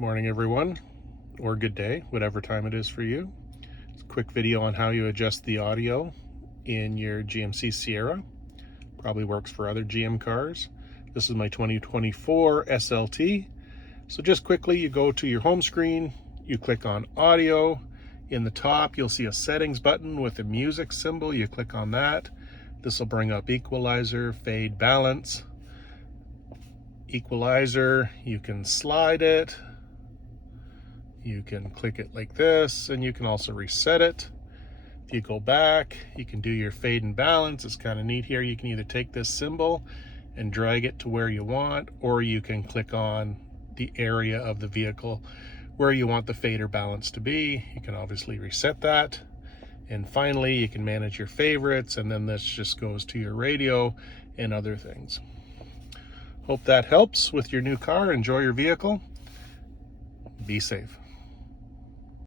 Good morning, everyone, or good day, whatever time it is for you. It's a quick video on how you adjust the audio in your GMC Sierra. Probably works for other GM cars. This is my 2024 SLT. So just quickly, you go to your home screen, you click on audio. In the top, you'll see a settings button with a music symbol. You click on that. This will bring up equalizer, fade, balance. Equalizer, you can slide it. You can click it like this, and you can also reset it. If you go back, you can do your fade and balance. It's kind of neat here. You can either take this symbol and drag it to where you want, or you can click on the area of the vehicle where you want the fade or balance to be. You can obviously reset that. And finally, you can manage your favorites, and then this just goes to your radio and other things. Hope that helps with your new car. Enjoy your vehicle. Be safe.